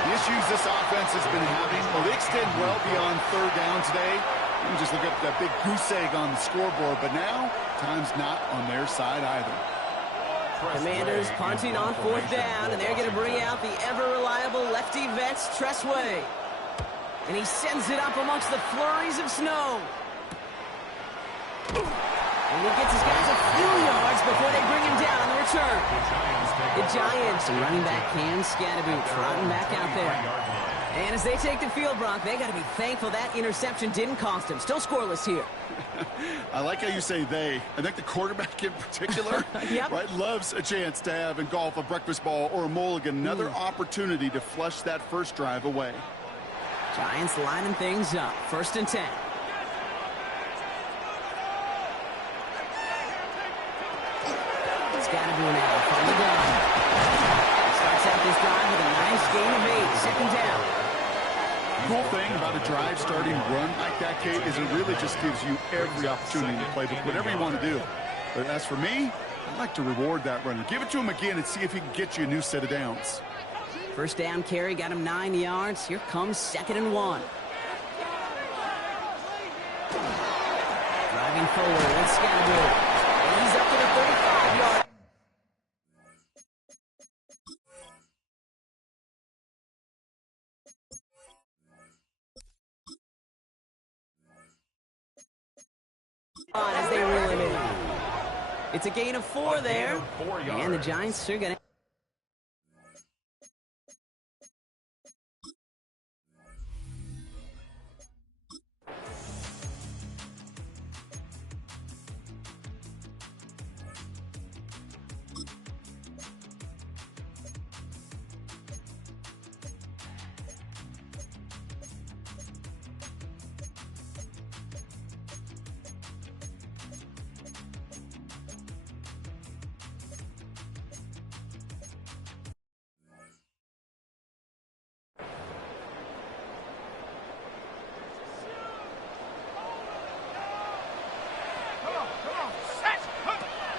The issues this offense has been having, well, they extend well beyond 3rd down today. You can just look at that big goose egg on the scoreboard, but now time's not on their side either. Commanders punting on 4th down, and they're going to bring out the ever-reliable lefty vets, Tressway. And he sends it up amongst the flurries of snow. And he gets his guys a few yards before they bring him down on the return. The Giants and running back Cam Scadaboo trotting back out there. And as they take the field, Brock, they got to be thankful that interception didn't cost him. Still scoreless here. I like how you say they. I think the quarterback in particular Yep. right, loves a chance to have in golf a breakfast ball or a mulligan, another opportunity to flush that first drive away. Giants lining things up. 1st and 10. Scalaboo now from the gun. Starts out this drive with a nice gain of 8, second down. Cool thing about a drive starting run like that, Kate, is it really just gives you every opportunity to play whatever you want to do. But as for me, I'd like to reward that runner. Give it to him again and see if he can get you a new set of downs. First down carry got him 9 yards. Here comes 2nd and 1. Driving forward with Scalaboo. And he's up to the 35-yard. As they reel him in. It's a gain of 4 there. And the Giants are going to...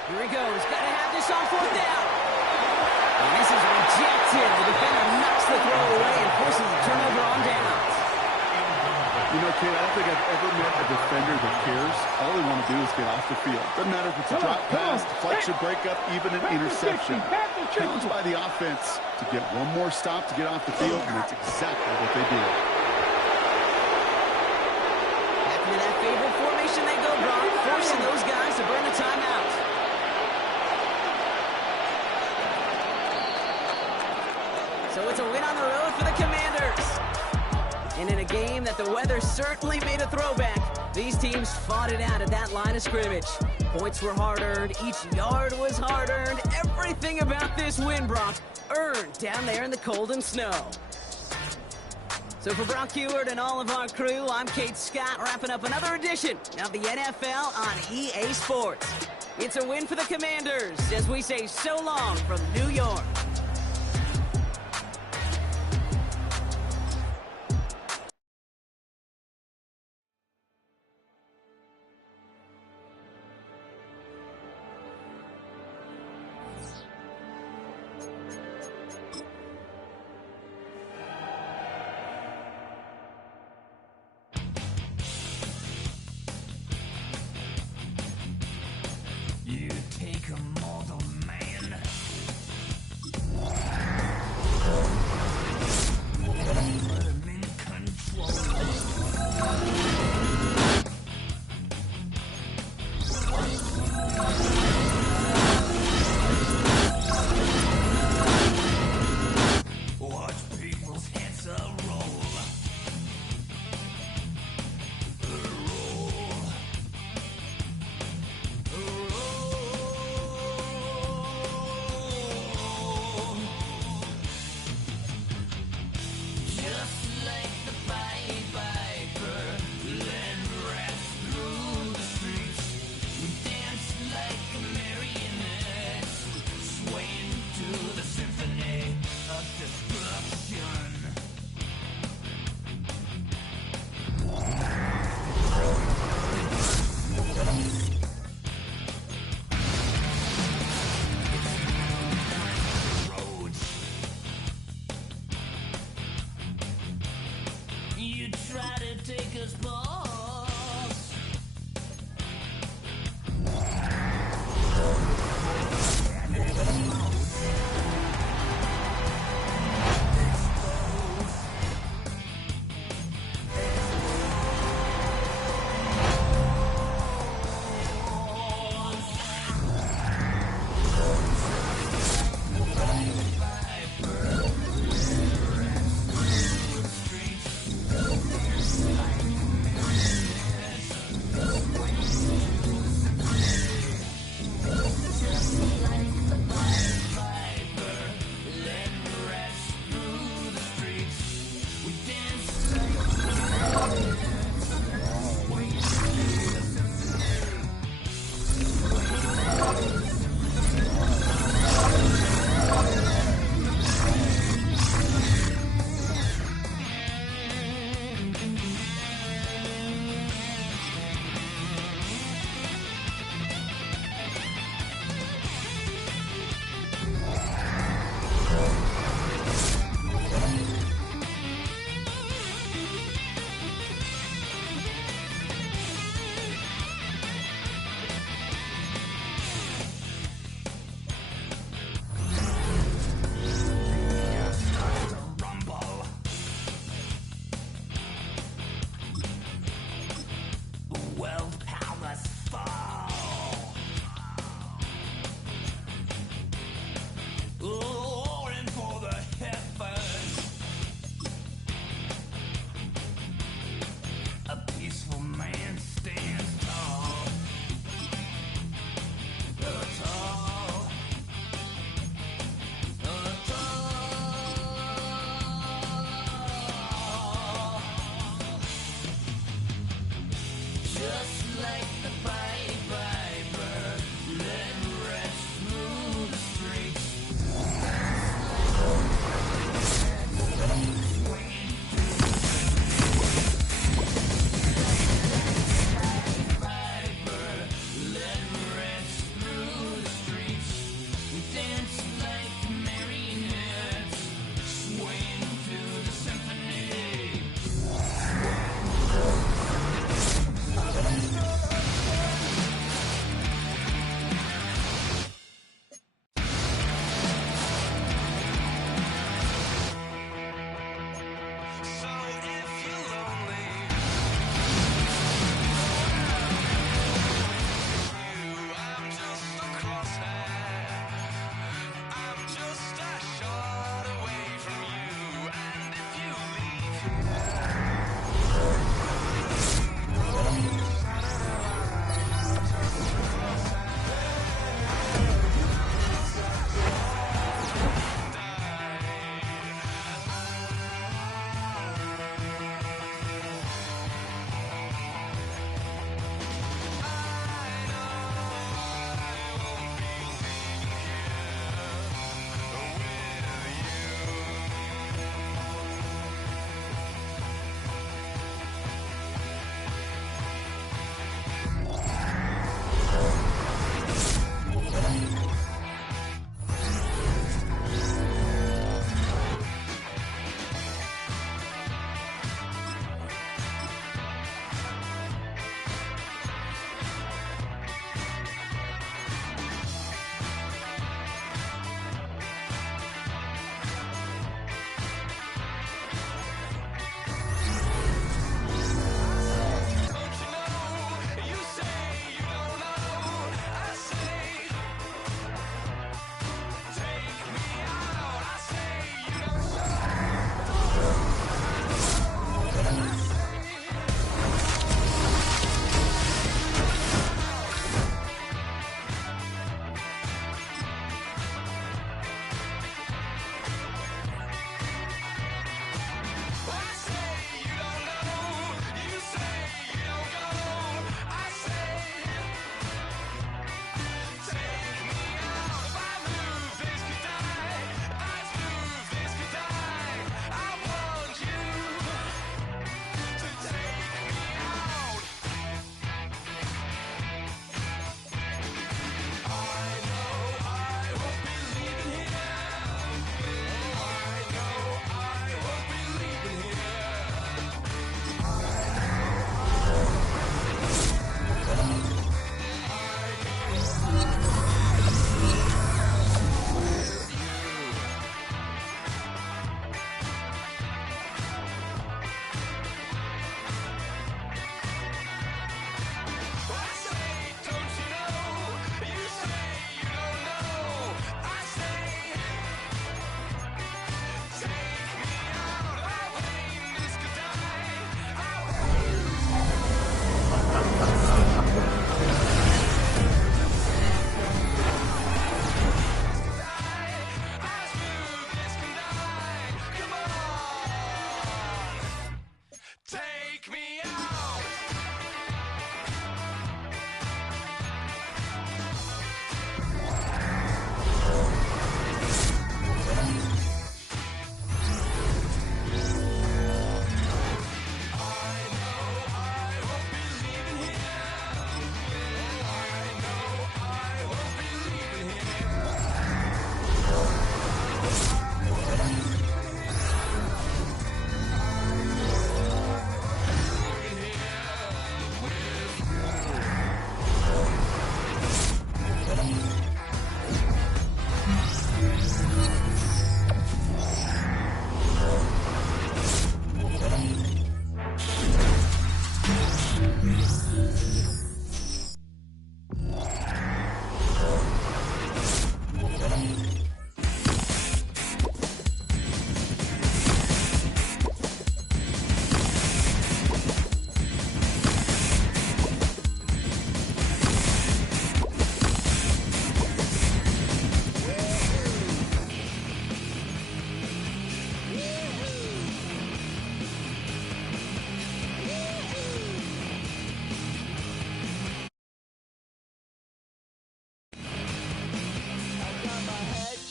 Here he goes. Got to have this on 4th down. And this is rejected. The defender knocks the throw away and forces a turnover on downs. You know, Kate, I don't think I've ever met a defender that cares. All they want to do is get off the field. Doesn't matter if it's a drop pass, deflection, breakup, even an interception. Challenged by the offense to get one more stop to get off the field, and that's exactly what they did. Back into that favorite formation they go, Brock, forcing those guys to burn the timeout. So it's a win on the road for the Commanders. And in a game that the weather certainly made a throwback, these teams fought it out at that line of scrimmage. Points were hard-earned, each yard was hard-earned. Everything about this win, Brock, earned down there in the cold and snow. So for Brock Heward and all of our crew, I'm Kate Scott, wrapping up another edition of the NFL on EA Sports. It's a win for the Commanders as we say so long from New York. You take a mortal man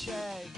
Okay.